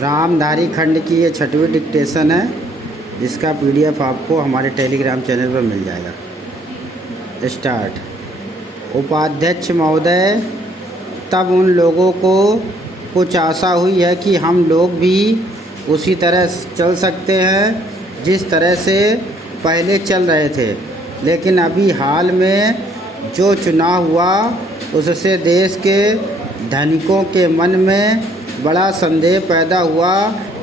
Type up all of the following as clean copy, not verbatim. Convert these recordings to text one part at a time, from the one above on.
रामधारी खंड की ये 6वीं डिक्टेशन है, जिसका पीडीएफ आपको हमारे टेलीग्राम चैनल पर मिल जाएगा। स्टार्ट। उपाध्यक्ष महोदय, तब उन लोगों को कुछ आशा हुई है कि हम लोग भी उसी तरह चल सकते हैं जिस तरह से पहले चल रहे थे, लेकिन अभी हाल में जो चुनाव हुआ उससे देश के धनिकों के मन में बड़ा संदेह पैदा हुआ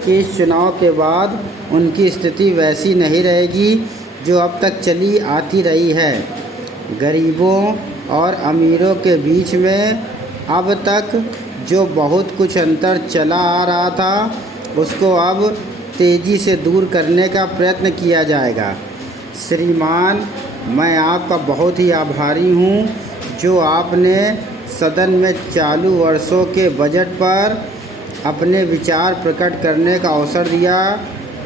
कि इस चुनाव के बाद उनकी स्थिति वैसी नहीं रहेगी जो अब तक चली आती रही है। गरीबों और अमीरों के बीच में अब तक जो बहुत कुछ अंतर चला आ रहा था, उसको अब तेज़ी से दूर करने का प्रयत्न किया जाएगा। श्रीमान, मैं आपका बहुत ही आभारी हूँ जो आपने सदन में चालू वर्षों के बजट पर अपने विचार प्रकट करने का अवसर दिया।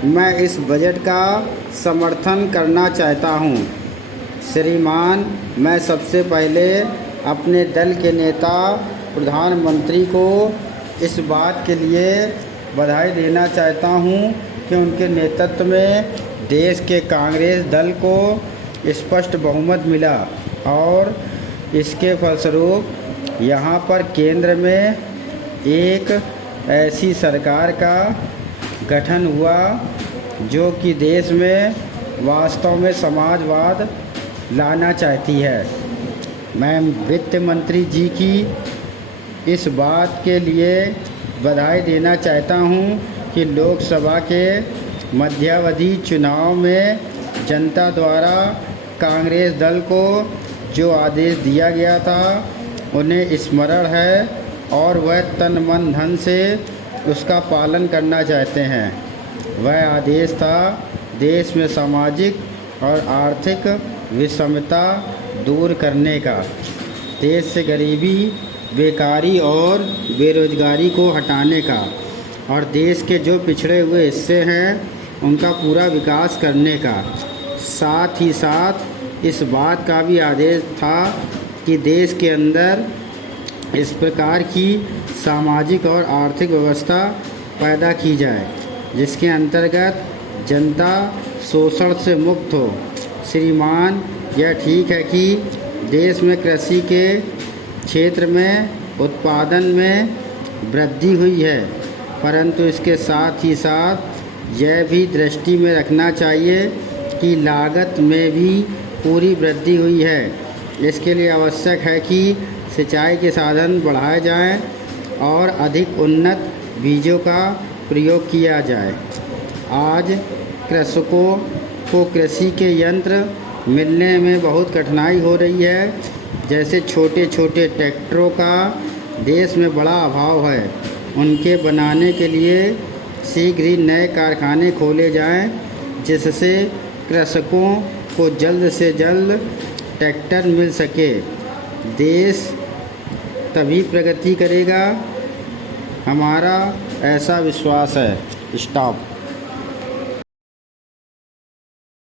मैं इस बजट का समर्थन करना चाहता हूँ। श्रीमान, मैं सबसे पहले अपने दल के नेता प्रधानमंत्री को इस बात के लिए बधाई देना चाहता हूँ कि उनके नेतृत्व में देश के कांग्रेस दल को स्पष्ट बहुमत मिला और इसके फलस्वरूप यहाँ पर केंद्र में एक ऐसी सरकार का गठन हुआ जो कि देश में वास्तव में समाजवाद लाना चाहती है। मैं वित्त मंत्री जी की इस बात के लिए बधाई देना चाहता हूँ कि लोकसभा के मध्यावधि चुनाव में जनता द्वारा कांग्रेस दल को जो आदेश दिया गया था उन्हें स्मरण है और वह तन मन धन से उसका पालन करना चाहते हैं। वह आदेश था देश में सामाजिक और आर्थिक विषमता दूर करने का, देश से गरीबी, बेकारी और बेरोजगारी को हटाने का और देश के जो पिछड़े हुए हिस्से हैं उनका पूरा विकास करने का। साथ ही साथ इस बात का भी आदेश था कि देश के अंदर इस प्रकार की सामाजिक और आर्थिक व्यवस्था पैदा की जाए जिसके अंतर्गत जनता शोषण से मुक्त हो। श्रीमान, यह ठीक है कि देश में कृषि के क्षेत्र में उत्पादन में वृद्धि हुई है, परंतु इसके साथ ही साथ यह भी दृष्टि में रखना चाहिए कि लागत में भी पूरी वृद्धि हुई है। इसके लिए आवश्यक है कि सिंचाई के साधन बढ़ाए जाएं और अधिक उन्नत बीजों का प्रयोग किया जाए। आज कृषकों को कृषि के यंत्र मिलने में बहुत कठिनाई हो रही है। जैसे छोटे छोटे ट्रैक्टरों का देश में बड़ा अभाव है। उनके बनाने के लिए शीघ्र ही नए कारखाने खोले जाएं जिससे कृषकों को जल्द से जल्द ट्रैक्टर मिल सके। देश तभी प्रगति करेगा, हमारा ऐसा विश्वास है। स्टॉप।